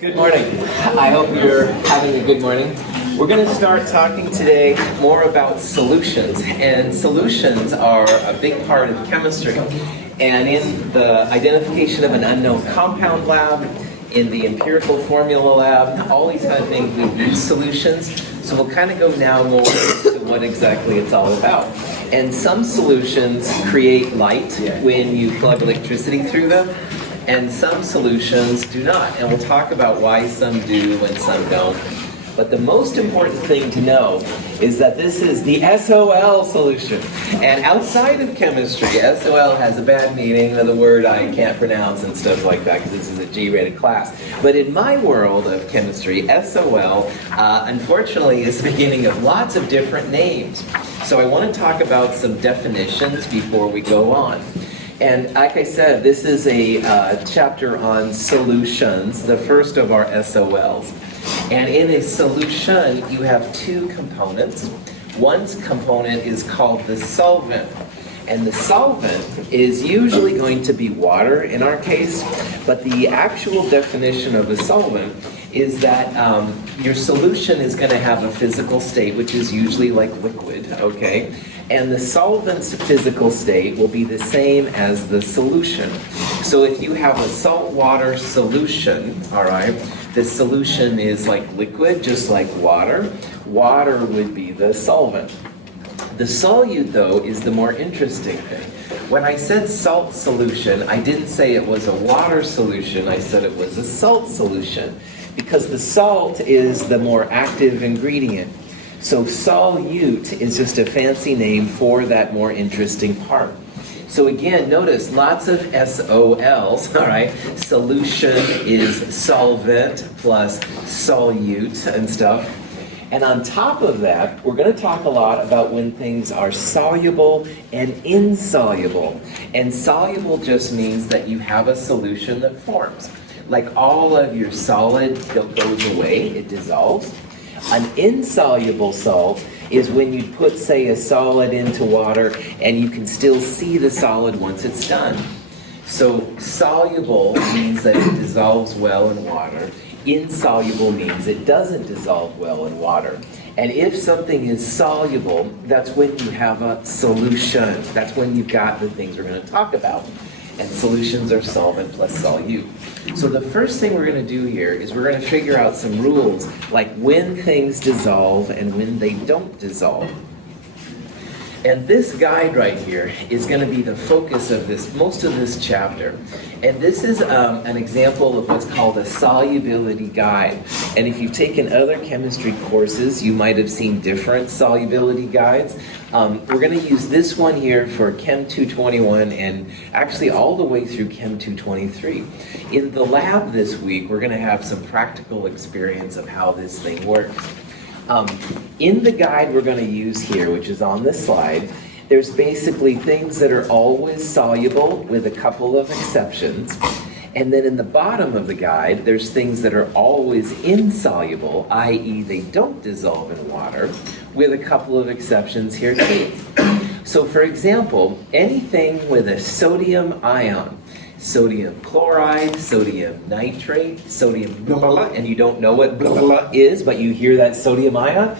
Good morning. I hope you're having a good morning. We're going to start talking today more about solutions, and solutions are a big part of chemistry. And in the identification of an unknown compound lab, in the empirical formula lab, all these kind of things, we use solutions. So we'll kind of go now more into what exactly it's all about. And some solutions create light when you plug electricity through them, and some solutions do not. And we'll talk about why some do and some don't. But the most important thing to know is that this is the SOL solution. And outside of chemistry, SOL has a bad meaning of the word I can't pronounce and stuff like that because this is a G-rated class. But in my world of chemistry, SOL, unfortunately, is the beginning of lots of different names. So I want to talk about some definitions before we go on. And like I said, this is a chapter on solutions, the first of our SOLs. And in a solution, you have two components. One component is called the solvent. And the solvent is usually going to be water in our case, but the actual definition of a solvent is that your solution is going to have a physical state, which is usually like liquid, okay? And the solvent's physical state will be the same as the solution. So if you have a salt water solution, all right, the solution is like liquid, just like water. Water would be the solvent. The solute, though, is the more interesting thing. When I said salt solution, I didn't say it was a water solution, I said it was a salt solution, because the salt is the more active ingredient. So solute is just a fancy name for that more interesting part. So again, notice lots of SOLs, all right? Solution is solvent plus solute and stuff. And on top of that, we're going to talk a lot about when things are soluble and insoluble. And soluble just means that you have a solution that forms. Like all of your solid goes away, it dissolves. An insoluble salt is when you put, say, a solid into water and you can still see the solid once it's done. So soluble means that it dissolves well in water. Insoluble means it doesn't dissolve well in water. And if something is soluble, that's when you have a solution. That's when you've got the things we're going to talk about. And solutions are solvent plus solute. So the first thing we're going to do here is we're going to figure out some rules, like when things dissolve and when they don't dissolve. And this guide right here is going to be the focus of most of this chapter. And this is an example of what's called a solubility guide. And if you've taken other chemistry courses, you might have seen different solubility guides. We're going to use this one here for Chem 221 and actually all the way through Chem 223. In the lab this week, we're going to have some practical experience of how this thing works. In the guide we're going to use here, which is on this slide, there's basically things that are always soluble with a couple of exceptions. And then in the bottom of the guide, there's things that are always insoluble, i.e. they don't dissolve in water, with a couple of exceptions here too. So for example, anything with a sodium ion, sodium chloride, sodium nitrate, sodium blah, blah, blah, and you don't know what blah, blah, blah is, but you hear that sodium ion,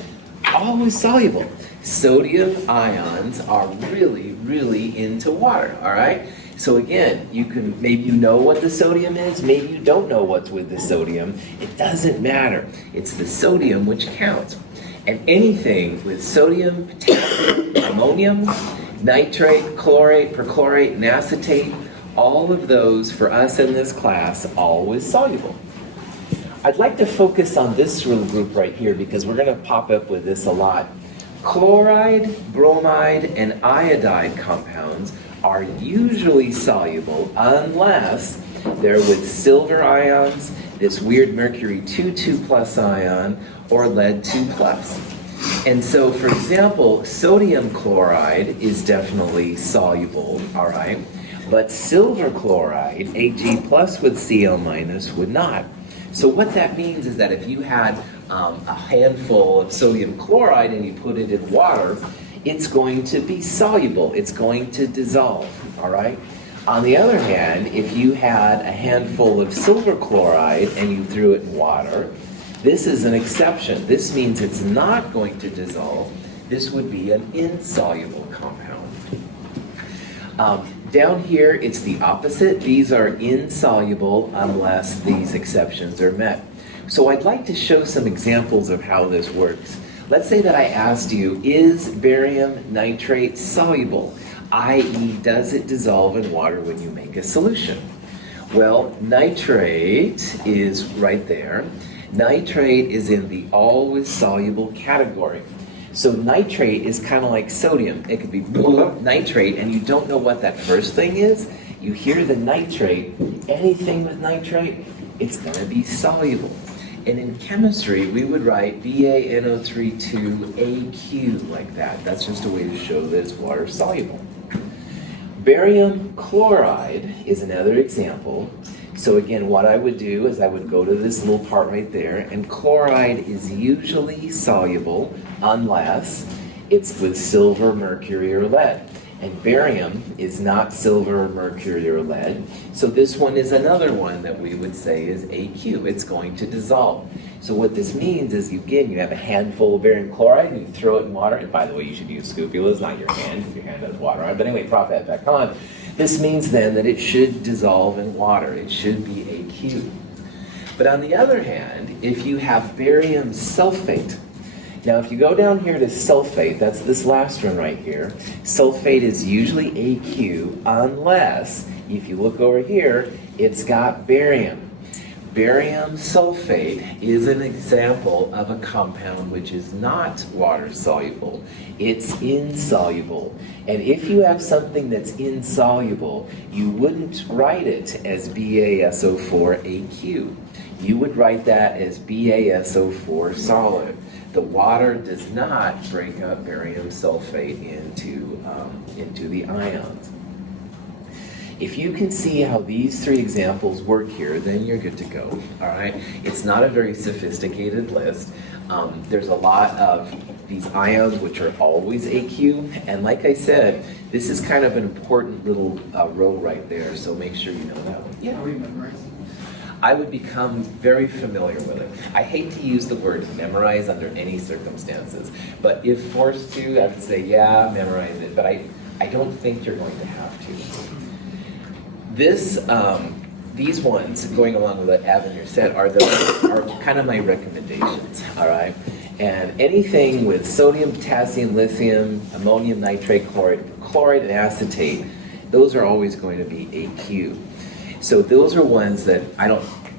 always soluble. Sodium ions are really, really into water, all right? So again, maybe you know what the sodium is, maybe you don't know what's with the sodium. It doesn't matter. It's the sodium which counts. And anything with sodium, potassium, ammonium, nitrate, chlorate, perchlorate, and acetate, all of those, for us in this class, always soluble. I'd like to focus on this little group right here because we're going to pop up with this a lot. Chloride, bromide, and iodide compounds are usually soluble unless they're with silver ions, this weird mercury 2 plus ion, or lead 2 plus. And so, for example, sodium chloride is definitely soluble, all right? But silver chloride, Ag plus with Cl minus, would not. So what that means is that if you had a handful of sodium chloride and you put it in water, it's going to be soluble. It's going to dissolve, all right? On the other hand, if you had a handful of silver chloride and you threw it in water, this is an exception. This means it's not going to dissolve. This would be an insoluble compound. Down here, it's the opposite. These are insoluble unless these exceptions are met. So I'd like to show some examples of how this works. Let's say that I asked you, is barium nitrate soluble? i.e., does it dissolve in water when you make a solution? Well, nitrate is right there. Nitrate is in the always soluble category. So nitrate is kind of like sodium. It could be nitrate, and you don't know what that first thing is. You hear the nitrate, anything with nitrate, it's going to be soluble. And in chemistry, we would write BaNO3,2AQ like that. That's just a way to show that it's water soluble. Barium chloride is another example. So again, what I would do is I would go to this little part right there, and chloride is usually soluble unless it's with silver, mercury, or lead. And barium is not silver, mercury, or lead. So this one is another one that we would say is AQ. It's going to dissolve. So what this means is, again, you have a handful of barium chloride, and you throw it in water. And by the way, you should use scupulas, not your hand, because your hand has water on it. But anyway, prop that back on. This means then that it should dissolve in water. It should be AQ. But on the other hand, if you have barium sulfate, now if you go down here to sulfate, that's this last one right here, sulfate is usually AQ unless, if you look over here, it's got barium. Barium sulfate is an example of a compound which is not water soluble. It's insoluble. And if you have something that's insoluble, you wouldn't write it as BaSO4AQ. You would write that as BaSO4 solid. The water does not break up barium sulfate into the ions. If you can see how these three examples work here, then you're good to go, all right? It's not a very sophisticated list. There's a lot of these ions which are always AQ, and like I said, this is kind of an important little row right there, so make sure you know that one. Yeah. Are we memorizing? I would become very familiar with it. I hate to use the word memorize under any circumstances, but if forced to, I would say, yeah, memorize it, but I don't think you're going to have to. These ones, going along with what Avenir said, are kind of my recommendations, all right? And anything with sodium, potassium, lithium, ammonium nitrate, chloride, and acetate, those are always going to be AQ. So those are ones that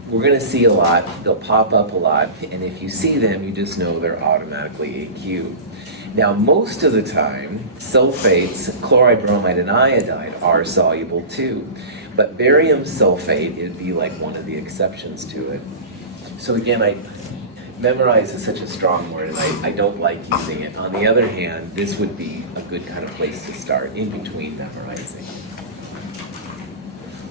we're going to see a lot, they'll pop up a lot, and if you see them, you just know they're automatically AQ. Now, most of the time, sulfates, chloride, bromide, and iodide are soluble too. But barium sulfate, it'd be like one of the exceptions to it. So again, memorize is such a strong word, and I don't like using it. On the other hand, this would be a good kind of place to start, in between memorizing.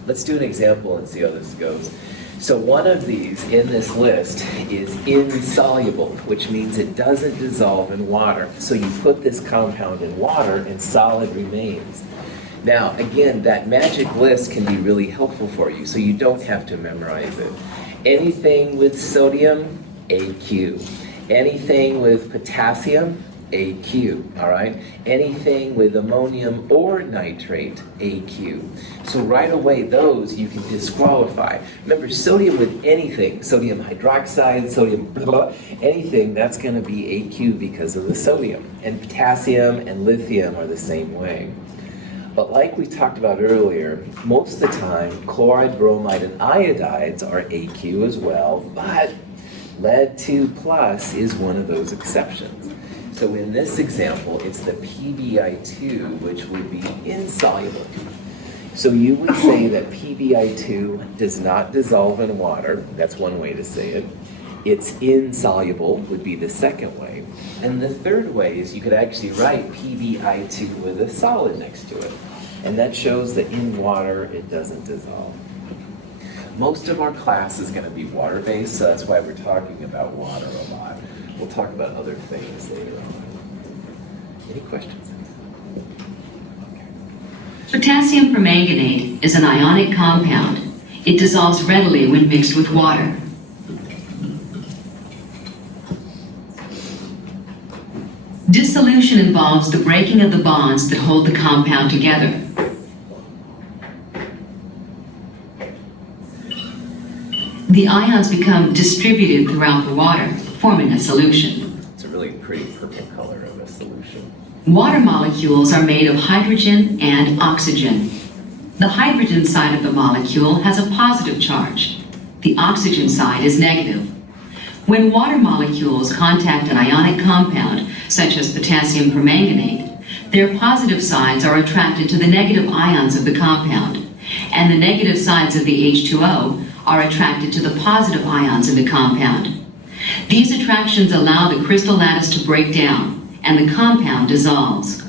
Let's do an example and see how this goes. So one of these in this list is insoluble, which means it doesn't dissolve in water. So you put this compound in water and solid remains. Now, again, that magic list can be really helpful for you, so you don't have to memorize it. Anything with sodium, AQ. Anything with potassium, AQ, all right? Anything with ammonium or nitrate, AQ. So right away, those you can disqualify. Remember, sodium with anything, sodium hydroxide, sodium blah, blah, anything, that's going to be AQ because of the sodium. And potassium and lithium are the same way. But like we talked about earlier, most of the time, chloride, bromide, and iodides are AQ as well, but lead 2 plus is one of those exceptions. So in this example, it's the PbI2, which would be insoluble. So you would say that PbI2 does not dissolve in water. That's one way to say it. It's insoluble would be the second way. And the third way is you could actually write PbI2 with a solid next to it. And that shows that in water, it doesn't dissolve. Most of our class is going to be water-based, so that's why we're talking about water a lot. We'll talk about other things later on. Any questions? Okay. Potassium permanganate is an ionic compound. It dissolves readily when mixed with water. Dissolution involves the breaking of the bonds that hold the compound together. The ions become distributed throughout the water, forming a solution. It's a really pretty purple color of a solution. Water molecules are made of hydrogen and oxygen. The hydrogen side of the molecule has a positive charge. The oxygen side is negative. When water molecules contact an ionic compound, such as potassium permanganate, their positive sides are attracted to the negative ions of the compound, and the negative sides of the H2O are attracted to the positive ions in the compound. These attractions allow the crystal lattice to break down, and the compound dissolves.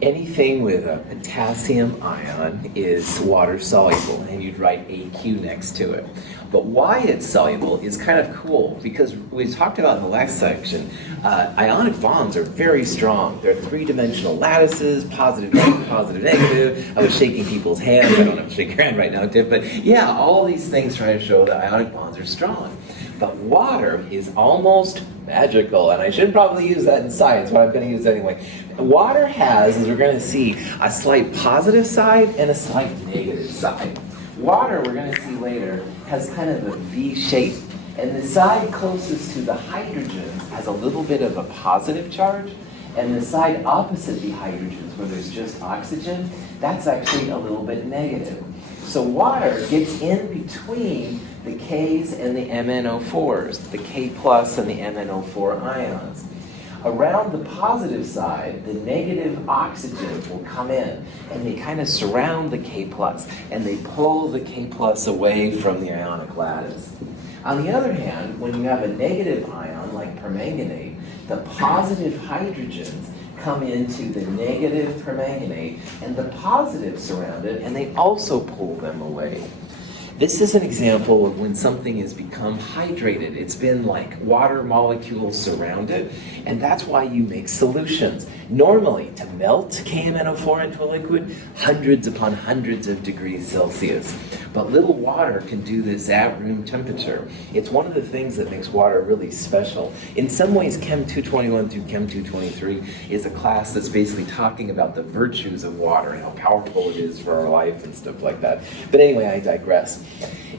Anything with a potassium ion is water soluble, and you'd write AQ next to it. But why it's soluble is kind of cool, because we talked about in the last section, ionic bonds are very strong. They're three-dimensional lattices, positive, negative. I was shaking people's hands. I don't have to shake your hand right now, Tiff, but yeah, all these things try to show that ionic bonds are strong. But water is almost magical, and I should probably use that in science, but I'm going to use it anyway. Water has, as we're going to see, a slight positive side and a slight negative side. Water, we're going to see later, has kind of a V shape, and the side closest to the hydrogens has a little bit of a positive charge, and the side opposite the hydrogens, where there's just oxygen, that's actually a little bit negative. So water gets in between the Ks and the MnO4s, the K plus and the MnO4 ions. Around the positive side, the negative oxygen will come in, and they kind of surround the K plus, and they pull the K plus away from the ionic lattice. On the other hand, when you have a negative ion like permanganate, the positive hydrogens come into the negative permanganate, and the positives surround it, and they also pull them away. This is an example of when something has become hydrated. It's been like water molecules surround it, and that's why you make solutions. Normally, to melt KMNO4 into a liquid, hundreds upon hundreds of degrees Celsius. But little water can do this at room temperature. It's one of the things that makes water really special. In some ways, Chem 221 through Chem 223 is a class that's basically talking about the virtues of water and how powerful it is for our life and stuff like that. But anyway, I digress.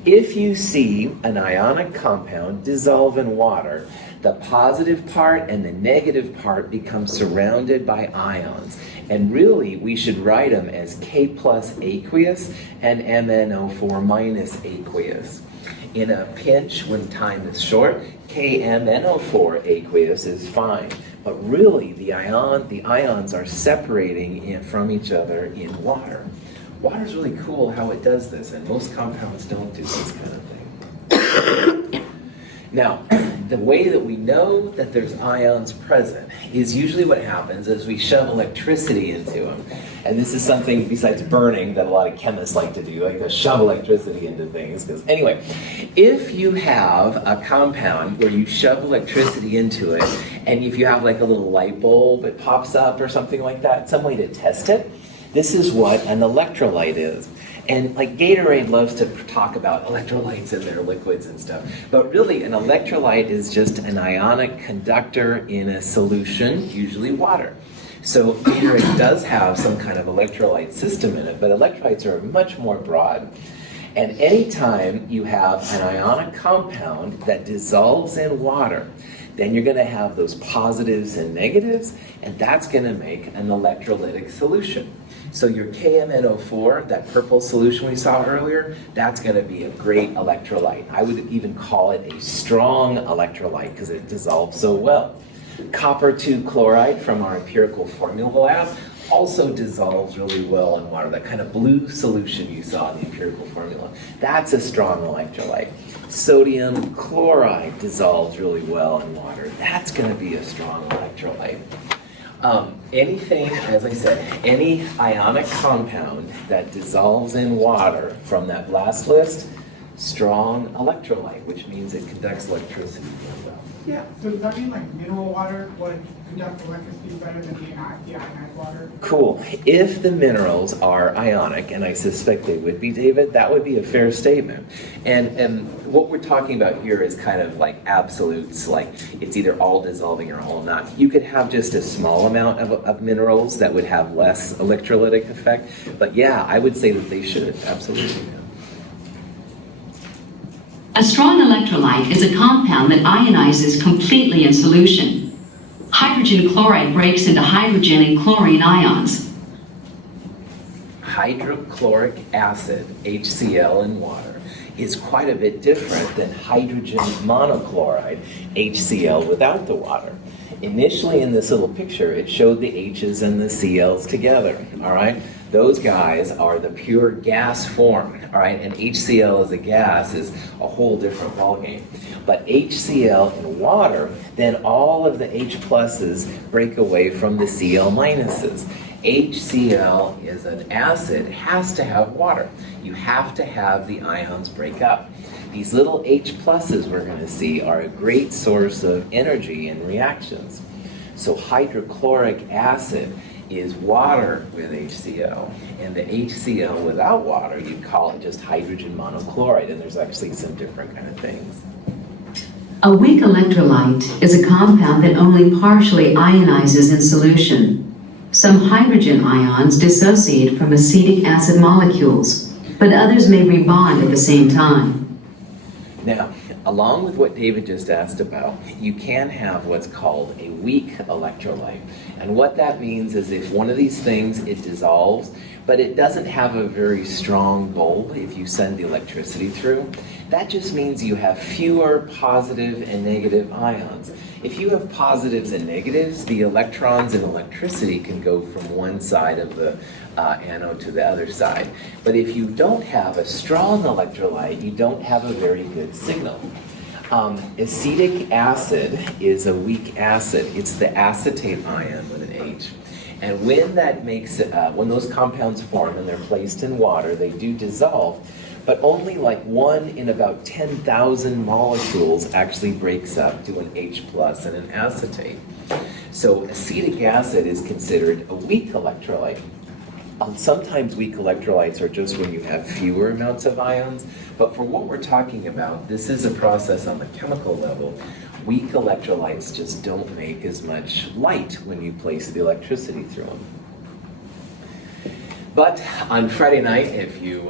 If you see an ionic compound dissolve in water, the positive part and the negative part become surrounded by ions. And really, we should write them as K plus aqueous and MnO4 minus aqueous. In a pinch, when time is short, KMnO4 aqueous is fine. But really, the ions are separating from each other in water. Water's really cool how it does this, and most compounds don't do this kind of thing. Now, the way that we know that there's ions present is usually what happens is we shove electricity into them. And this is something besides burning that a lot of chemists like to do, like to shove electricity into things. Because anyway, if you have a compound where you shove electricity into it, and if you have like a little light bulb, it pops up or something like that, some way to test it, this is what an electrolyte is. And like Gatorade loves to talk about electrolytes in their liquids and stuff. But really, an electrolyte is just an ionic conductor in a solution, usually water. So Gatorade does have some kind of electrolyte system in it, but electrolytes are much more broad. And anytime you have an ionic compound that dissolves in water, then you're going to have those positives and negatives, and that's going to make an electrolytic solution. So your KMNO4, that purple solution we saw earlier, that's going to be a great electrolyte. I would even call it a strong electrolyte because it dissolves so well. Copper 2 chloride from our empirical formula lab also dissolves really well in water. That kind of blue solution you saw in the empirical formula, that's a strong electrolyte. Sodium chloride dissolves really well in water. That's going to be a strong electrolyte. Anything, as I said, any ionic compound that dissolves in water from that last list, strong electrolyte, which means it conducts electricity really well. Yeah, so does that mean like mineral water would conduct electricity better than the ionized water? Cool. If the minerals are ionic, and I suspect they would be, David, that would be a fair statement. And what we're talking about here is kind of like absolutes, like it's either all dissolving or all not. You could have just a small amount of minerals that would have less electrolytic effect, but yeah, I would say that they should, absolutely. A strong electrolyte is a compound that ionizes completely in solution. Hydrogen chloride breaks into hydrogen and chlorine ions. Hydrochloric acid, HCl in water, is quite a bit different than hydrogen monochloride, HCl without the water. Initially in this little picture, it showed the H's and the Cl's together, all right? Those guys are the pure gas form, all right? And HCl as a gas is a whole different ballgame. But HCl in water, then all of the H pluses break away from the Cl minuses. HCl is an acid, has to have water. You have to have the ions break up. These little H pluses we're going to see are a great source of energy in reactions. So hydrochloric acid is water with HCl, and the HCl without water, you'd call it just hydrogen monochloride, and there's actually some different kind of things. A weak electrolyte is a compound that only partially ionizes in solution. Some hydrogen ions dissociate from acetic acid molecules, but others may rebond at the same time. Now, along with what David just asked about, you can have what's called a weak electrolyte. And what that means is if one of these things, it dissolves, but it doesn't have a very strong bulb if you send the electricity through, that just means you have fewer positive and negative ions. If you have positives and negatives, the electrons in electricity can go from one side of the anode to the other side. But if you don't have a strong electrolyte, you don't have a very good signal. Acetic acid is a weak acid. It's the acetate ion with an H. And when that makes it, when those compounds form and they're placed in water, they do dissolve, but only like 1 in about 10,000 molecules actually breaks up to an H plus and an acetate. So acetic acid is considered a weak electrolyte. Sometimes weak electrolytes are just when you have fewer amounts of ions, but for what we're talking about, this is a process on the chemical level. Weak electrolytes just don't make as much light when you place the electricity through them. But on Friday night, if you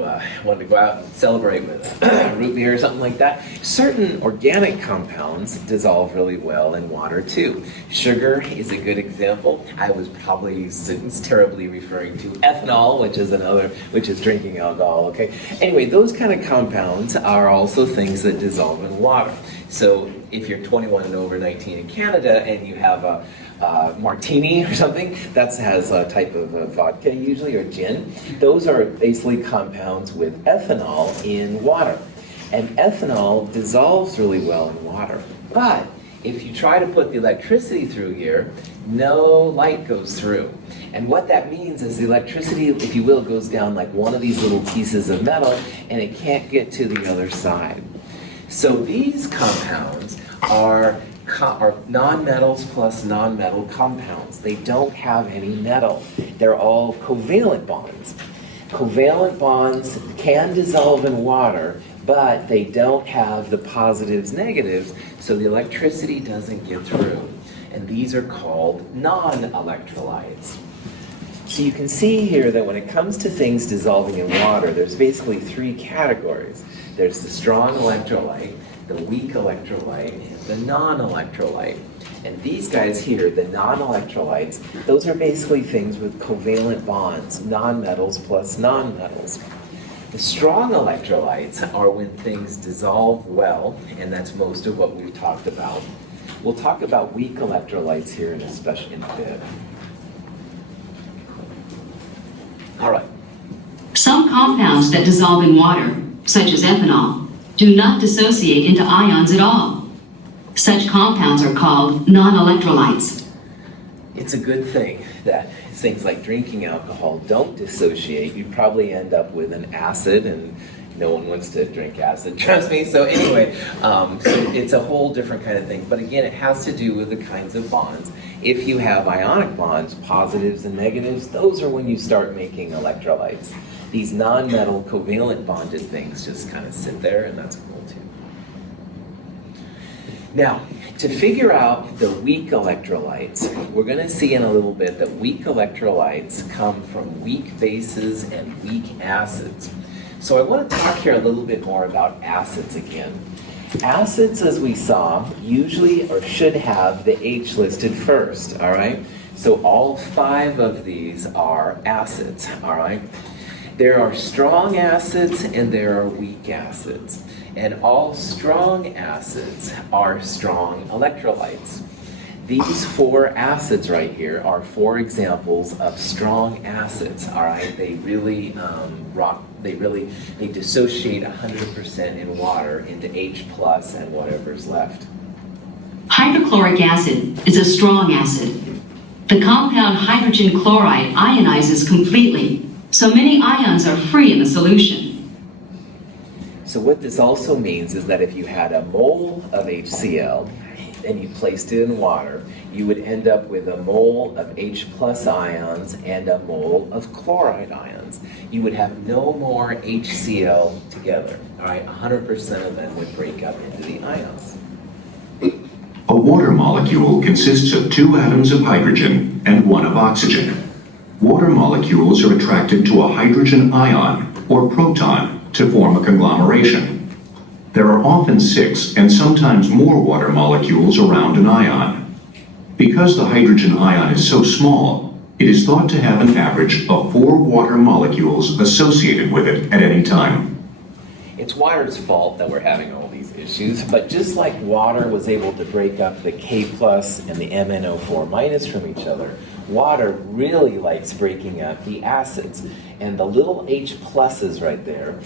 wanted to go out and celebrate with root beer or something like that, certain organic compounds dissolve really well in water too. Sugar is a good example. I was probably terribly referring to ethanol, which is drinking alcohol, okay? Anyway, those kind of compounds are also things that dissolve in water. So if you're 21 and over 19 in Canada and you have a martini or something, that has a type of vodka usually, or gin. Those are basically compounds with ethanol in water. And ethanol dissolves really well in water. But if you try to put the electricity through here, no light goes through. And what that means is the electricity, if you will, goes down like one of these little pieces of metal, and it can't get to the other side. So these compounds are nonmetals plus nonmetal compounds. They don't have any metal. They're all covalent bonds. Covalent bonds can dissolve in water, but they don't have the positives, negatives, so the electricity doesn't get through. And these are called non-electrolytes. So you can see here that when it comes to things dissolving in water, there's basically 3 categories. There's the strong electrolyte, the weak electrolyte, and the non-electrolyte. And these guys here, the non-electrolytes, those are basically things with covalent bonds, nonmetals plus nonmetals. The strong electrolytes are when things dissolve well, and that's most of what we've talked about. We'll talk about weak electrolytes here in a bit. All right. Some compounds that dissolve in water, such as ethanol, do not dissociate into ions at all. Such compounds are called non-electrolytes. It's a good thing that things like drinking alcohol don't dissociate. You'd probably end up with an acid and No one wants to drink acid, trust me. So anyway, so it's a whole different kind of thing. But again, it has to do with the kinds of bonds. If you have ionic bonds, positives and negatives, those are when you start making electrolytes. These non-metal covalent bonded things just kind of sit there, and that's cool too. Now, to figure out the weak electrolytes, we're going to see in a little bit that weak electrolytes come from weak bases and weak acids. So I want to talk here a little bit more about acids again. Acids, as we saw, usually or should have the H listed first, all right? So all 5 of these are acids, all right? There are strong acids and there are weak acids. And all strong acids are strong electrolytes. These 4 acids right here are 4 examples of strong acids, all right? They really they dissociate 100% in water into H plus and whatever's left. Hydrochloric acid is a strong acid. The compound hydrogen chloride ionizes completely, so many ions are free in the solution. So what this also means is that if you had a mole of HCl and you placed it in water, you would end up with a mole of H plus ions and a mole of chloride ions. You would have no more HCl together. All right, 100% of them would break up into the ions. A water molecule consists of 2 atoms of hydrogen and 1 of oxygen. Water molecules are attracted to a hydrogen ion or proton to form a conglomeration. There are often 6 and sometimes more water molecules around an ion. Because the hydrogen ion is so small, it is thought to have an average of 4 water molecules associated with it at any time. It's water's fault that we're having all these issues, but just like water was able to break up the K plus and the MnO4 minus from each other, water really likes breaking up the acids. And the little H pluses right there,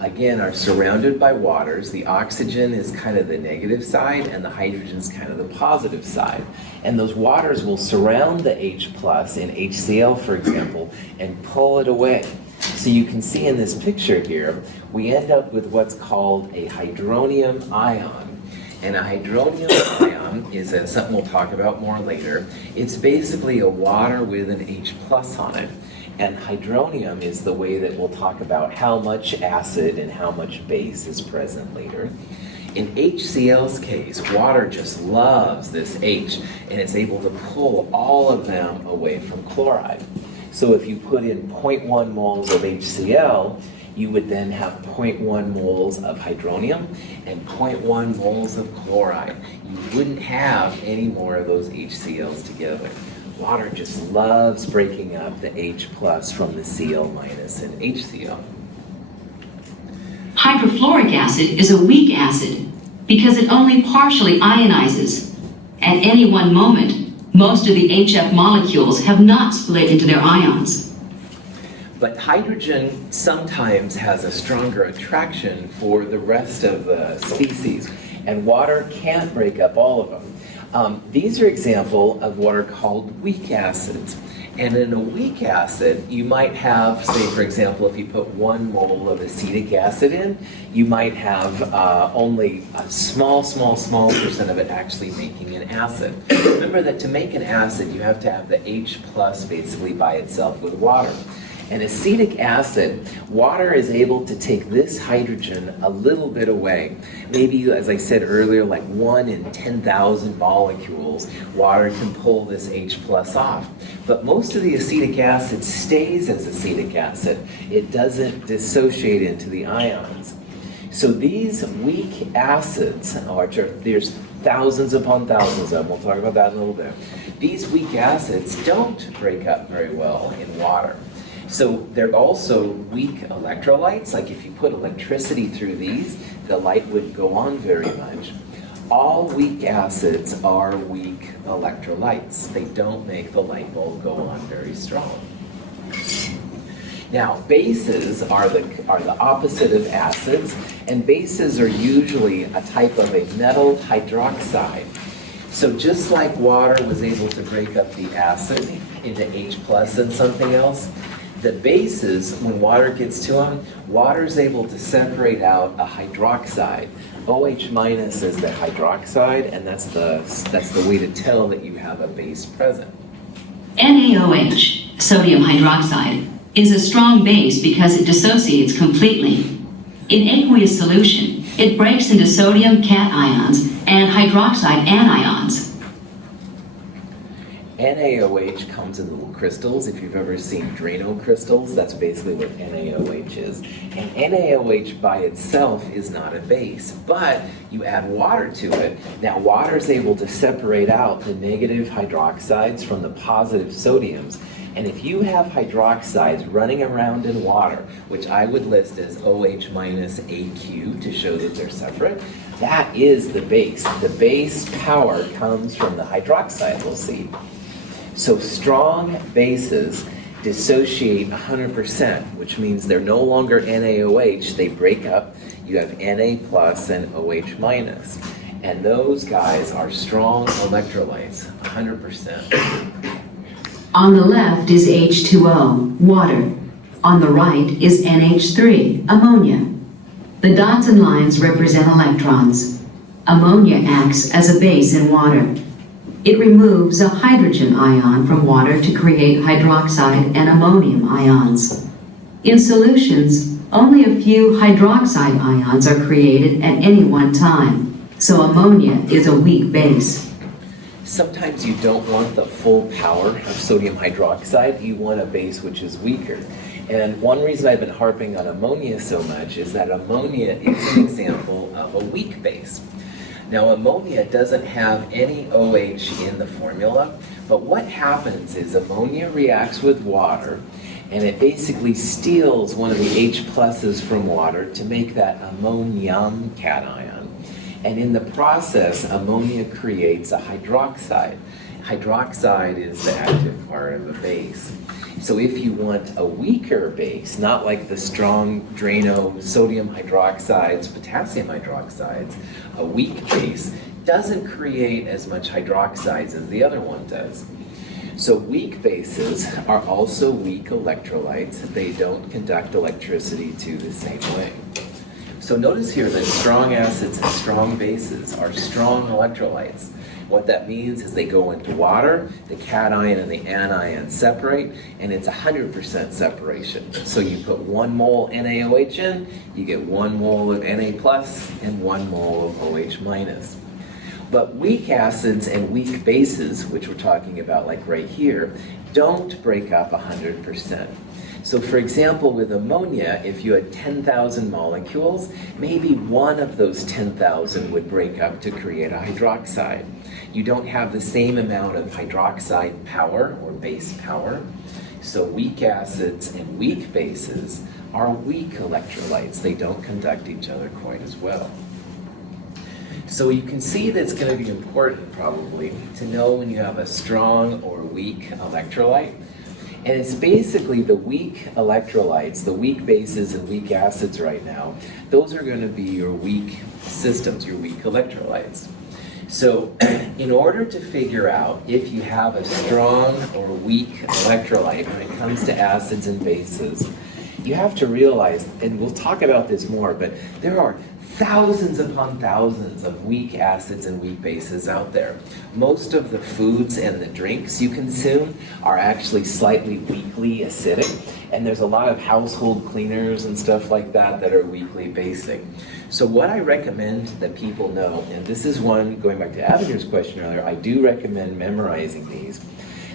again, are surrounded by waters. The oxygen is kind of the negative side, and the hydrogen is kind of the positive side. And those waters will surround the H plus in HCl, for example, and pull it away. So you can see in this picture here, we end up with what's called a hydronium ion. And a hydronium ion is something we'll talk about more later. It's basically a water with an H plus on it. And hydronium is the way that we'll talk about how much acid and how much base is present later. In HCl's case, water just loves this H, and it's able to pull all of them away from chloride. So if you put in 0.1 moles of HCl, you would then have 0.1 moles of hydronium and 0.1 moles of chloride. You wouldn't have any more of those HCl's together. Water just loves breaking up the H plus from the Cl minus and HCl. Hydrofluoric acid is a weak acid because it only partially ionizes. At any one moment, most of the HF molecules have not split into their ions. But hydrogen sometimes has a stronger attraction for the rest of the species, and water can't break up all of them. These are examples of what are called weak acids. And in a weak acid, you might have, say for example, if you put 1 mole of acetic acid in, you might have only a small percent of it actually making an acid. Remember that to make an acid, you have to have the H plus basically by itself with water. And acetic acid, water is able to take this hydrogen a little bit away. Maybe, as I said earlier, like 1 in 10,000 molecules, water can pull this H plus off. But most of the acetic acid stays as acetic acid. It doesn't dissociate into the ions. So these weak acids, there's thousands upon thousands of them, we'll talk about that in a little bit. These weak acids don't break up very well in water. So they're also weak electrolytes, like if you put electricity through these, the light would go on very much. All weak acids are weak electrolytes. They don't make the light bulb go on very strong. Now, bases are the opposite of acids, and bases are usually a type of a metal hydroxide. So just like water was able to break up the acid into H plus and something else, The bases, when water gets to them, water is able to separate out a hydroxide. OH minus is the hydroxide, and that's the way to tell that you have a base present. NaOH, sodium hydroxide, is a strong base because it dissociates completely. In aqueous solution, it breaks into sodium cations and hydroxide anions. NaOH comes in little crystals. If you've ever seen Drano crystals, that's basically what NaOH is. And NaOH by itself is not a base, but you add water to it. Now water is able to separate out the negative hydroxides from the positive sodiums. And if you have hydroxides running around in water, which I would list as OH minus AQ to show that they're separate, that is the base. The base power comes from the hydroxide, we'll see. So strong bases dissociate 100%, which means they're no longer NaOH, they break up. You have Na plus and OH minus. And those guys are strong electrolytes, 100%. On the left is H2O, water. On the right is NH3, ammonia. The dots and lines represent electrons. Ammonia acts as a base in water. It removes a hydrogen ion from water to create hydroxide and ammonium ions. In solutions, only a few hydroxide ions are created at any one time, so ammonia is a weak base. Sometimes you don't want the full power of sodium hydroxide, you want a base which is weaker. And one reason I've been harping on ammonia so much is that ammonia is an example of a weak base. Now ammonia doesn't have any OH in the formula, but what happens is ammonia reacts with water and it basically steals one of the H pluses from water to make that ammonium cation. And in the process, ammonia creates a hydroxide. Hydroxide is the active part of a base. So if you want a weaker base, not like the strong Drano sodium hydroxides, potassium hydroxides, a weak base doesn't create as much hydroxides as the other one does. So weak bases are also weak electrolytes. They don't conduct electricity to the same way. So notice here that strong acids and strong bases are strong electrolytes. What that means is they go into water, the cation and the anion separate, and it's 100% separation. So you put 1 mole NaOH in, you get 1 mole of Na plus and 1 mole of OH minus. But weak acids and weak bases, which we're talking about like right here, don't break up 100%. So for example, with ammonia, if you had 10,000 molecules, maybe one of those 10,000 would break up to create a hydroxide. You don't have the same amount of hydroxide power or base power. So weak acids and weak bases are weak electrolytes. They don't conduct each other quite as well. So you can see that it's going to be important probably to know when you have a strong or weak electrolyte. And it's basically the weak electrolytes, the weak bases and weak acids right now, those are going to be your weak systems, your weak electrolytes. So in order to figure out if you have a strong or weak electrolyte when it comes to acids and bases, you have to realize, and we'll talk about this more, but there are thousands upon thousands of weak acids and weak bases out there. Most of the foods and the drinks you consume are actually slightly weakly acidic, and there's a lot of household cleaners and stuff like that that are weakly basic. So what I recommend that people know, and this is one, going back to Avenir's question earlier, I do recommend memorizing these.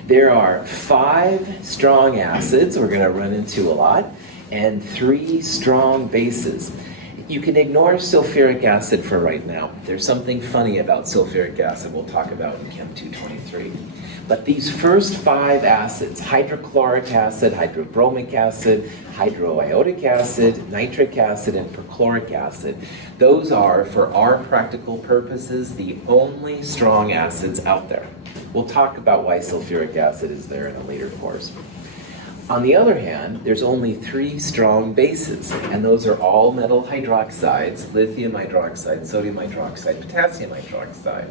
There are 5 strong acids we're going to run into a lot, and 3 strong bases. You can ignore sulfuric acid for right now. There's something funny about sulfuric acid we'll talk about in Chem 223. But these first 5 acids, hydrochloric acid, hydrobromic acid, hydroiodic acid, nitric acid, and perchloric acid, those are, for our practical purposes, the only strong acids out there. We'll talk about why sulfuric acid is there in a later course. On the other hand, there's only 3 strong bases, and those are all metal hydroxides, lithium hydroxide, sodium hydroxide, potassium hydroxide.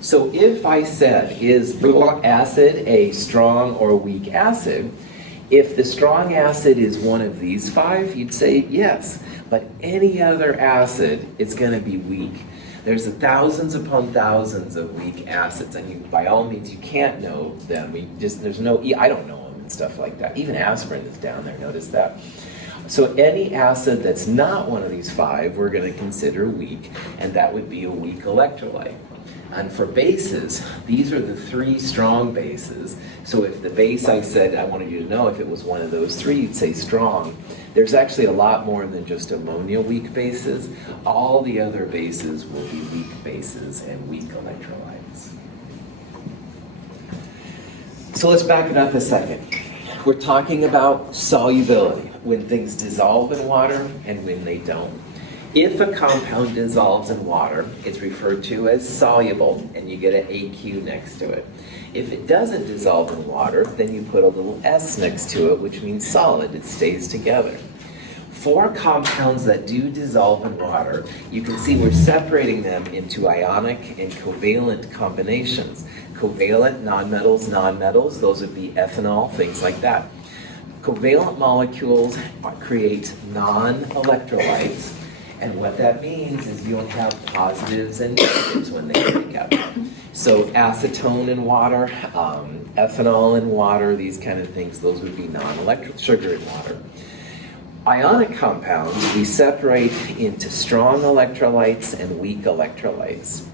So if I said, is acid a strong or weak acid, If the strong acid is one of these 5, you'd say yes. But any other acid, it's going to be weak. There's thousands upon thousands of weak acids, and you, by all means, you can't know them. There's no, I don't know them and stuff like that. Even aspirin is down there, notice that. So any acid that's not one of these 5, we're going to consider weak, and that would be a weak electrolyte. And for bases, these are the 3 strong bases. So if the base I said I wanted you to know if it was one of those 3, you'd say strong. There's actually a lot more than just ammonia weak bases. All the other bases will be weak bases and weak electrolytes. So let's back it up a second. We're talking about solubility, when things dissolve in water and when they don't. If a compound dissolves in water, it's referred to as soluble, and you get an AQ next to it. If it doesn't dissolve in water, then you put a little S next to it, which means solid. It stays together. For compounds that do dissolve in water, you can see we're separating them into ionic and covalent combinations. Covalent, nonmetals, those would be ethanol, things like that. Covalent molecules create non-electrolytes. And what that means is you'll have positives and negatives when they break up. So acetone in water, ethanol in water, these kind of things, those would be non-electrolytes, sugar in water. Ionic compounds, we separate into strong electrolytes and weak electrolytes.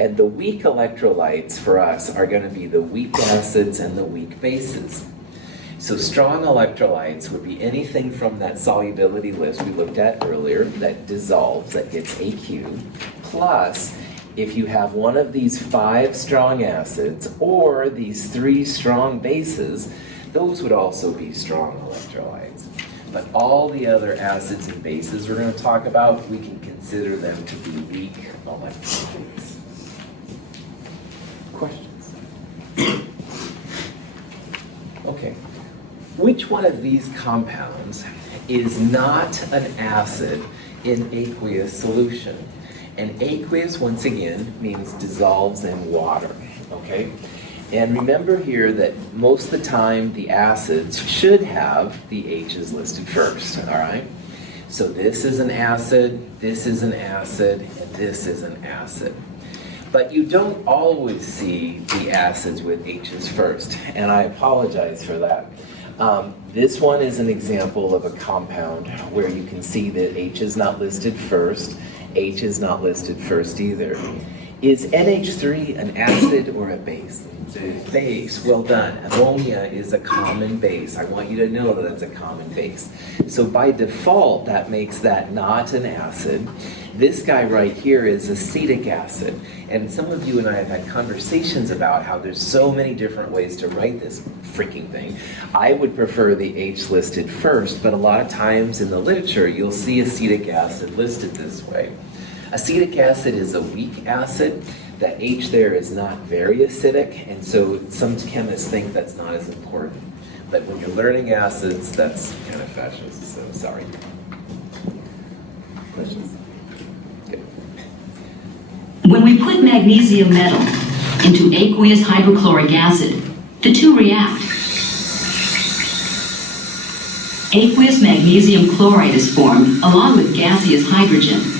And the weak electrolytes for us are going to be the weak acids and the weak bases. So strong electrolytes would be anything from that solubility list we looked at earlier that dissolves, that gets AQ, plus if you have one of these 5 strong acids or these 3 strong bases, those would also be strong electrolytes. But all the other acids and bases we're going to talk about, we can consider them to be weak electrolytes. Questions? Okay. Which one of these compounds is not an acid in aqueous solution? And aqueous, once again, means dissolves in water, okay? And remember here that most of the time the acids should have the H's listed first, all right? So this is an acid, this is an acid, and this is an acid. But you don't always see the acids with H's first, and I apologize for that. This one is an example of a compound where you can see that H is not listed first, H is not listed first either. Is NH3 an acid or a base? It's a base. Well done. Ammonia is a common base. I want you to know that that's a common base. So by default, that makes that not an acid. This guy right here is acetic acid. And some of you and I have had conversations about how there's so many different ways to write this freaking thing. I would prefer the H listed first, but a lot of times in the literature, you'll see acetic acid listed this way. Acetic acid is a weak acid. That H there is not very acidic, and so some chemists think that's not as important. But when you're learning acids, that's kind of fascist, so sorry. Questions? Good. When we put magnesium metal into aqueous hydrochloric acid, the two react. Aqueous magnesium chloride is formed along with gaseous hydrogen.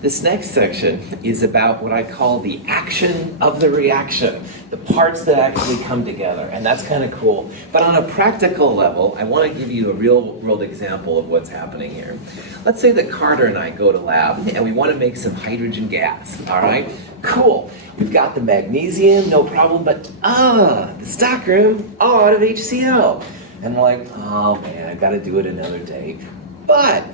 This next section is about what I call the action of the reaction, the parts that actually come together, and that's kind of cool. But on a practical level, I want to give you a real-world example of what's happening here. Let's say that Carter and I go to lab, and we want to make some hydrogen gas, all right? Cool. We've got the magnesium, no problem, but the stockroom, out of HCl. And we're like, oh man, I've got to do it another day. But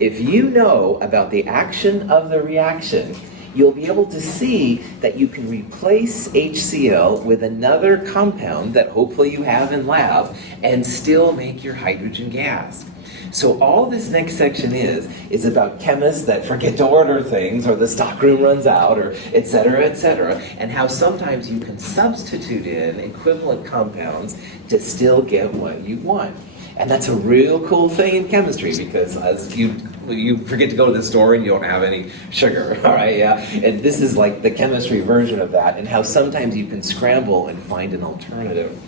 if you know about the action of the reaction, you'll be able to see that you can replace HCl with another compound that hopefully you have in lab and still make your hydrogen gas. So all this next section is about chemists that forget to order things, or the stockroom runs out, or et cetera, and how sometimes you can substitute in equivalent compounds to still get what you want. And that's a real cool thing in chemistry, because as you You forget to go to the store and you don't have any sugar, all right, yeah? And this is like the chemistry version of that, and how sometimes you can scramble and find an alternative.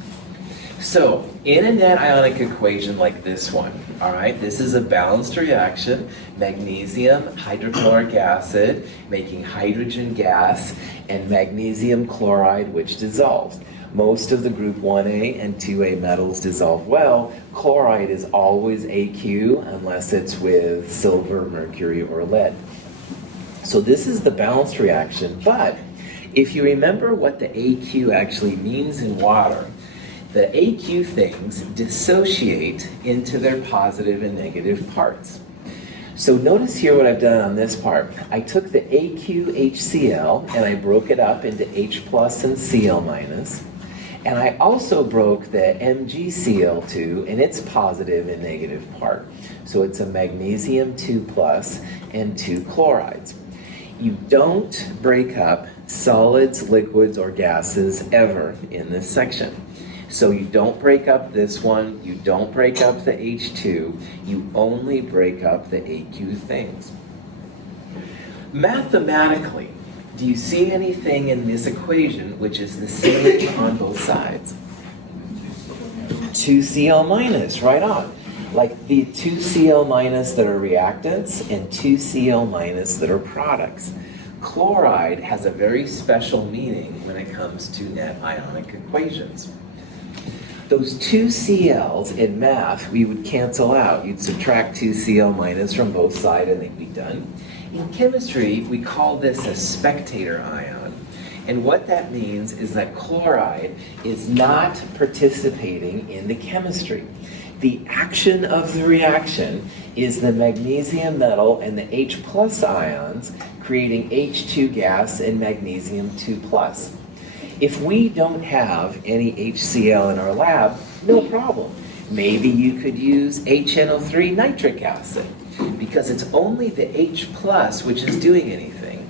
So, in a net ionic equation like this one, all right, this is a balanced reaction, magnesium hydrochloric acid making hydrogen gas, and magnesium chloride, which dissolves. Most of the group 1A and 2A metals dissolve well. Chloride is always AQ unless it's with silver, mercury, or lead. So this is the balanced reaction, but if you remember what the AQ actually means in water, the AQ things dissociate into their positive and negative parts. So notice here what I've done on this part. I took the AQ HCl and I broke it up into H plus and Cl minus. And I also broke the MgCl2 in its positive and negative part. So it's a magnesium 2 plus and 2 chlorides. You don't break up solids, liquids, or gases ever in this section. So you don't break up this one, you don't break up the H2, you only break up the AQ things. Mathematically, do you see anything in this equation which is the same on both sides? 2Cl minus, right on. Like the 2Cl minus that are reactants and 2Cl minus that are products. Chloride has a very special meaning when it comes to net ionic equations. Those 2 Cl's in math, we would cancel out. You'd subtract 2 Cl minus from both sides and they'd be done. In chemistry, we call this a spectator ion. And what that means is that chloride is not participating in the chemistry. The action of the reaction is the magnesium metal and the H plus ions creating H2 gas and magnesium 2 plus. If we don't have any HCl in our lab, no problem. Maybe you could use HNO3 nitric acid because it's only the H plus which is doing anything.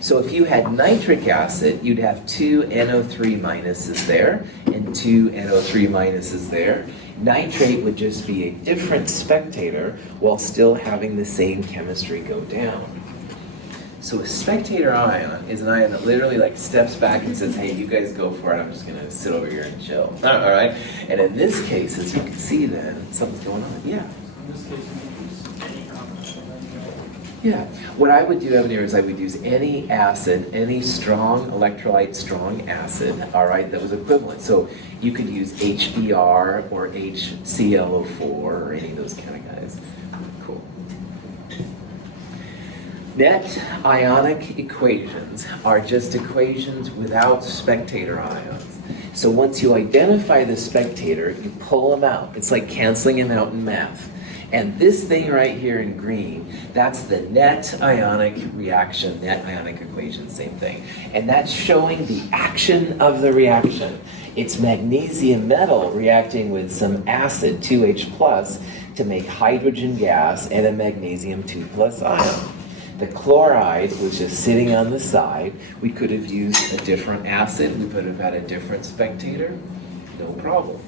So if you had nitric acid, you'd have 2 NO3 minuses there and 2 NO3 minuses there. Nitrate would just be a different spectator while still having the same chemistry go down. So a spectator ion is an ion that literally like steps back and says, hey, you guys go for it, I'm just gonna sit over here and chill. All right? And in this case, as you can see then, something's going on. Yeah. In this case, we use any Yeah. What I would do, Evan, here is I would use any acid, any strong electrolyte, strong acid, all right, that was equivalent. So you could use HBr or HClO4 or any of those kind of guys. Cool. Net ionic equations are just equations without spectator ions. So once you identify the spectator, you pull them out. It's like canceling them out in math. And this thing right here in green, that's the net ionic reaction, net ionic equation, same thing. And that's showing the action of the reaction. It's magnesium metal reacting with some acid, 2H plus, to make hydrogen gas and a magnesium 2 plus ion. The chloride was just sitting on the side. We could have used a different acid. We could have had a different spectator. No problem.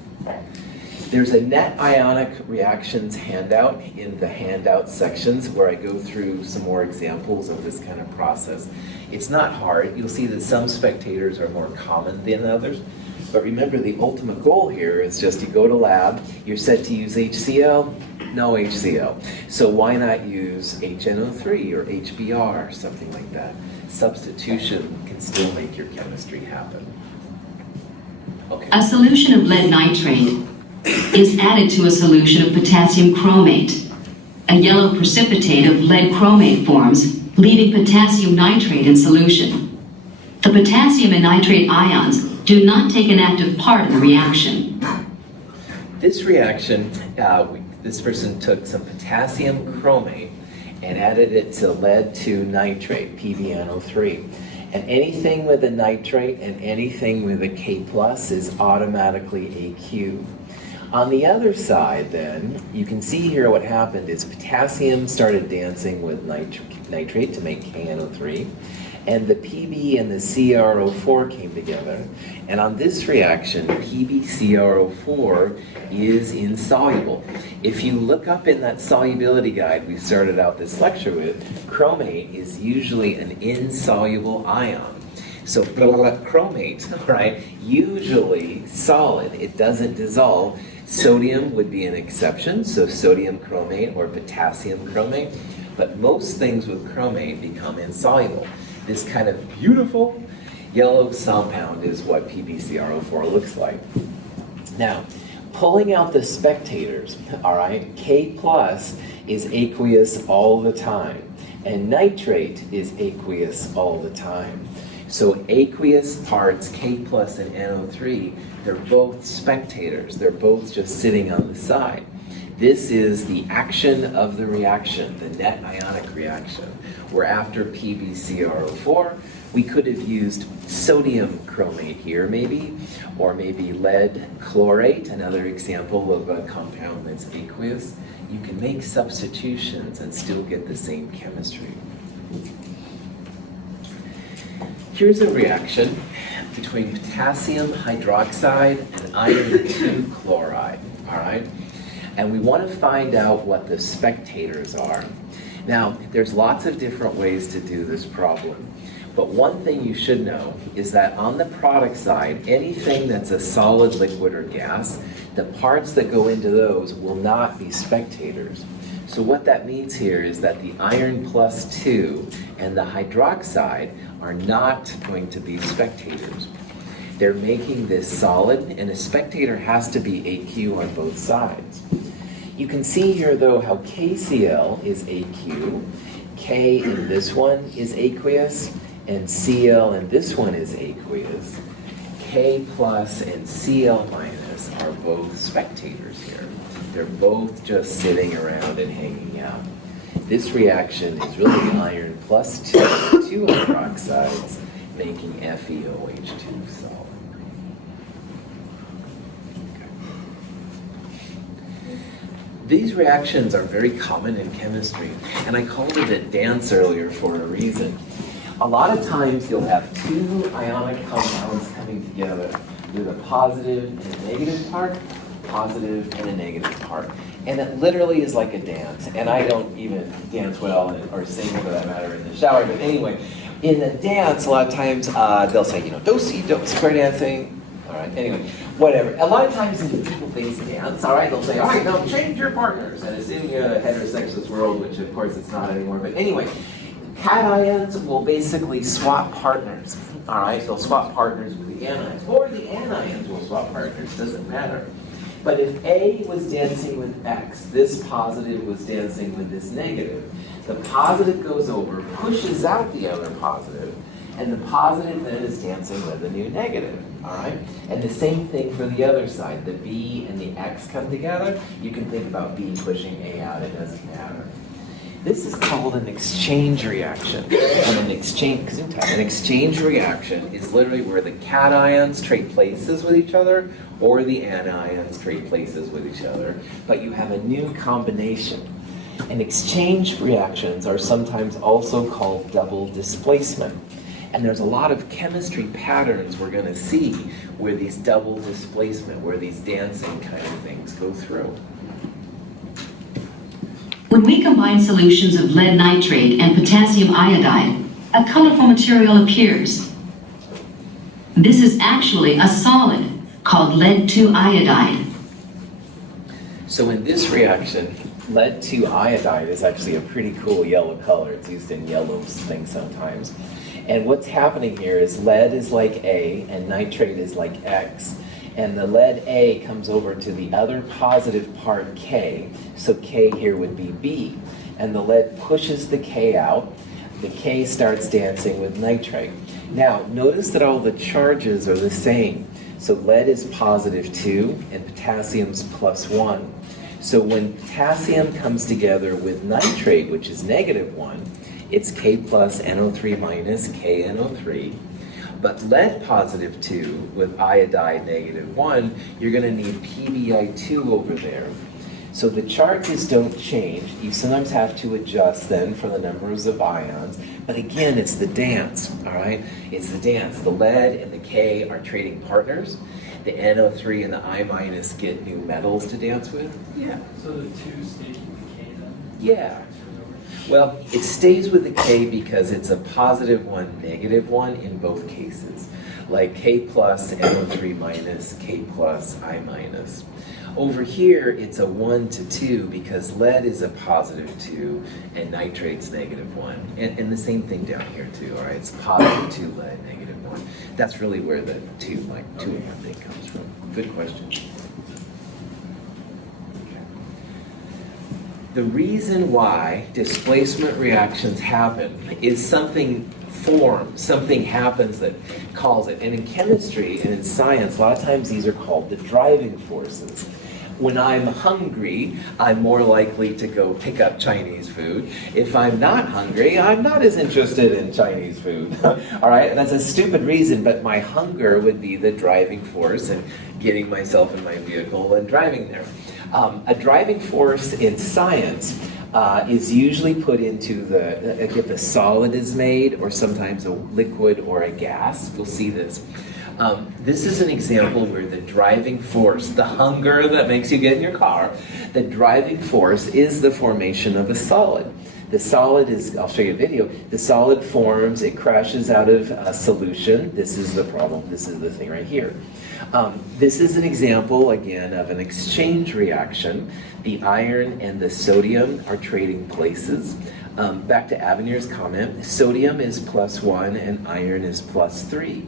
There's a net ionic reactions handout in the handout sections where I go through some more examples of this kind of process. It's not hard. You'll see that some spectators are more common than others. But remember, the ultimate goal here is just you go to lab, you're set to use HCl, no HCl. So why not use HNO3 or HBr, something like that? Substitution can still make your chemistry happen. Okay. A solution of lead nitrate is added to a solution of potassium chromate. A yellow precipitate of lead chromate forms, leaving potassium nitrate in solution. The potassium and nitrate ions do not take an active part in the reaction. This reaction, this person took some potassium chromate and added it to lead 2 nitrate, PbNO3. And anything with a nitrate and anything with a K plus is automatically AQ. On the other side then, you can see here what happened is potassium started dancing with nitrate to make KNO3, and the Pb and the CrO4 came together. And on this reaction, PbCrO4 is insoluble. If you look up in that solubility guide we started out this lecture with, chromate is usually an insoluble ion. So chromate, right, usually solid, it doesn't dissolve. Sodium would be an exception, so sodium chromate or potassium chromate, but most things with chromate become insoluble. This kind of beautiful yellow compound is what PbCrO4 looks like. Now, pulling out the spectators, all right, K plus is aqueous all the time, and nitrate is aqueous all the time. So aqueous parts, K plus and NO3, they're both spectators. They're both just sitting on the side. This is the action of the reaction, the net ionic reaction, where after PbCrO4, we could have used sodium chromate here maybe, or maybe lead chlorate, another example of a compound that's aqueous. You can make substitutions and still get the same chemistry. Here's a reaction between potassium hydroxide and iron 2 chloride, all right? And we want to find out what the spectators are. Now, there's lots of different ways to do this problem, but one thing you should know is that on the product side, anything that's a solid, liquid, or gas, the parts that go into those will not be spectators. So what that means here is that the iron plus 2 and the hydroxide are not going to be spectators. They're making this solid, and a spectator has to be AQ on both sides. You can see here, though, how KCl is AQ, K in this one is aqueous, and Cl in this one is aqueous. K plus and Cl minus are both spectators here. They're both just sitting around and hanging out. This reaction is really iron plus 2 hydroxides making FeOH2 solid. These reactions are very common in chemistry, and I called it a dance earlier for a reason. A lot of times you'll have two ionic compounds coming together with a positive and a negative part, positive and a negative part. And it literally is like a dance. And I don't even dance well, or sing for that matter, in the shower. But anyway, in a dance, a lot of times they'll say, do-si-do, square dancing. All right, anyway, whatever. A lot of times in people-based dance, all right, they'll say, all right, now change your partners. And it's in a heterosexist world, which of course it's not anymore. But anyway, cations will basically swap partners. All right, they'll swap partners with the anions. Or the anions will swap partners, doesn't matter. But if A was dancing with X, this positive was dancing with this negative, the positive goes over, pushes out the other positive, and the positive then is dancing with the new negative, all right? And the same thing for the other side. The B and the X come together. You can think about B pushing A out. It doesn't matter. This is called an exchange reaction. And an exchange reaction is literally where the cations trade places with each other or the anions trade places with each other, but you have a new combination. And exchange reactions are sometimes also called double displacement. And there's a lot of chemistry patterns we're going to see where these double displacement, where these dancing kind of things go through. When we combine solutions of lead nitrate and potassium iodide, a colorful material appears. This is actually a solid called lead-2 iodide. So in this reaction, lead-2 iodide is actually a pretty cool yellow color. It's used in yellow things sometimes. And what's happening here is lead is like A and nitrate is like X. And the lead A comes over to the other positive part K, so K here would be B. And the lead pushes the K out. The K starts dancing with nitrate. Now, notice that all the charges are the same. So lead is positive 2 and potassium's plus 1. So when potassium comes together with nitrate, which is negative 1, it's K plus NO3 minus KNO3. But lead positive 2 with iodide negative 1, you're going to need PbI2 over there. So the charges don't change. You sometimes have to adjust then for the numbers of ions. But again, it's the dance, all right? It's the dance. The lead and the K are trading partners. The NO3 and the I minus get new metals to dance with. Yeah. So the 2 stays with the K then? Yeah. Well, it stays with the K because it's a positive one, negative one in both cases. Like K plus, NO3 minus, K plus, I minus. Over here, it's a 1 to 2 because lead is a positive 2 and nitrate's negative 1. And the same thing down here too, all right? It's positive 2 lead, negative 1. That's really where the 2 and 1 thing comes from. Good question. The reason why displacement reactions happen is something forms, something happens that calls it. And in chemistry and in science, a lot of times these are called the driving forces. When I'm hungry, I'm more likely to go pick up Chinese food. If I'm not hungry, I'm not as interested in Chinese food. All right, and that's a stupid reason, but my hunger would be the driving force in getting myself in my vehicle and driving there. A driving force in science is usually put into if a solid is made, or sometimes a liquid or a gas. You'll see this. This is an example where the driving force, the hunger that makes you get in your car, the driving force is the formation of a solid. The solid is, I'll show you a video, the solid forms, it crashes out of a solution. This is the problem, this is the thing right here. This is an example, again, of an exchange reaction. The iron and the sodium are trading places. Back to Avenir's comment, sodium is +1 and iron is +3.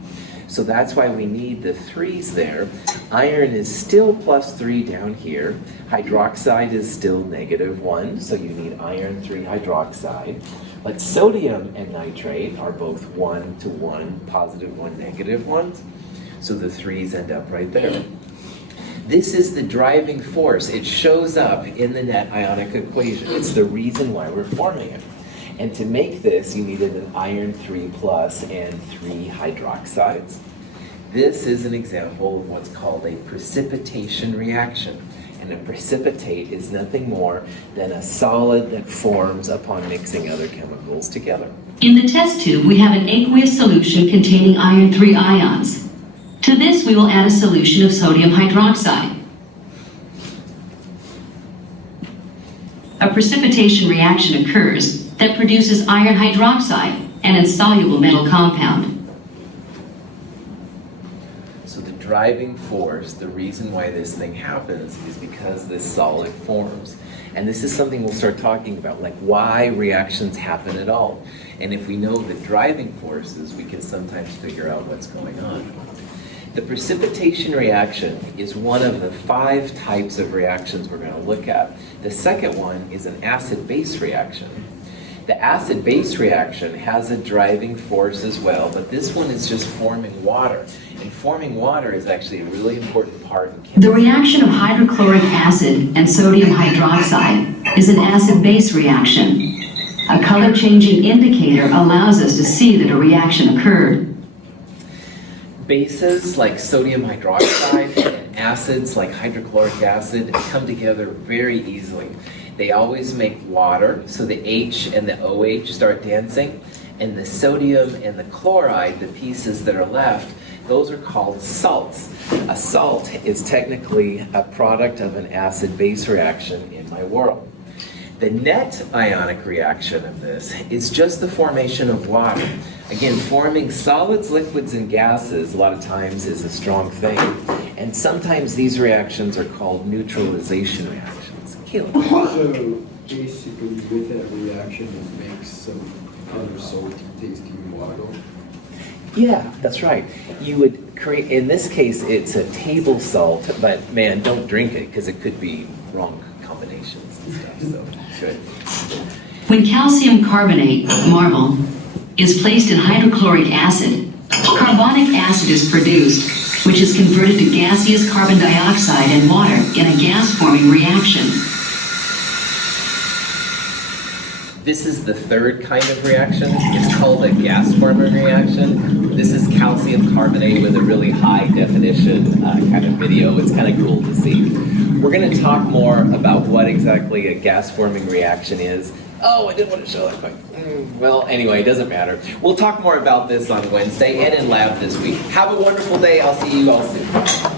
So that's why we need the 3's there. Iron is still +3 down here. Hydroxide is still -1, so you need iron 3 hydroxide. But sodium and nitrate are both 1 to 1, +1, -1. So the 3's end up right there. This is the driving force. It shows up in the net ionic equation. It's the reason why we're forming it. And to make this, you needed an iron 3 plus and 3 hydroxides. This is an example of what's called a precipitation reaction. And a precipitate is nothing more than a solid that forms upon mixing other chemicals together. In the test tube, we have an aqueous solution containing iron 3 ions. To this, we will add a solution of sodium hydroxide. A precipitation reaction occurs that produces iron hydroxide, an insoluble metal compound. So the driving force, the reason why this thing happens is because this solid forms. And this is something we'll start talking about, like why reactions happen at all. And if we know the driving forces, we can sometimes figure out what's going on. The precipitation reaction is one of the 5 types of reactions we're going to look at. The second one is an acid-base reaction. The acid-base reaction has a driving force as well, but this one is just forming water. And forming water is actually a really important part in chemistry. The reaction of hydrochloric acid and sodium hydroxide is an acid-base reaction. A color-changing indicator allows us to see that a reaction occurred. Bases like sodium hydroxide and acids like hydrochloric acid come together very easily. They always make water, so the H and the OH start dancing, and the sodium and the chloride, the pieces that are left, those are called salts. A salt is technically a product of an acid-base reaction in my world. The net ionic reaction of this is just the formation of water. Again, forming solids, liquids, and gases a lot of times is a strong thing. And sometimes these reactions are called neutralization reactions. Caleb. So basically with that reaction it makes some other salty tasting water. Yeah, that's right. You would create, in this case it's a table salt, but man, don't drink it because it could be wrong combinations and stuff, so good. When calcium carbonate, marble, is placed in hydrochloric acid, carbonic acid is produced, which is converted to gaseous carbon dioxide and water in a gas-forming reaction. This is the third kind of reaction. It's called a gas-forming reaction. This is calcium carbonate with a really high definition kind of video. It's kind of cool to see. We're going to talk more about what exactly a gas forming reaction is. Oh, I didn't want to show that quick. Well, anyway, it doesn't matter. We'll talk more about this on Wednesday and in lab this week. Have a wonderful day. I'll see you all soon.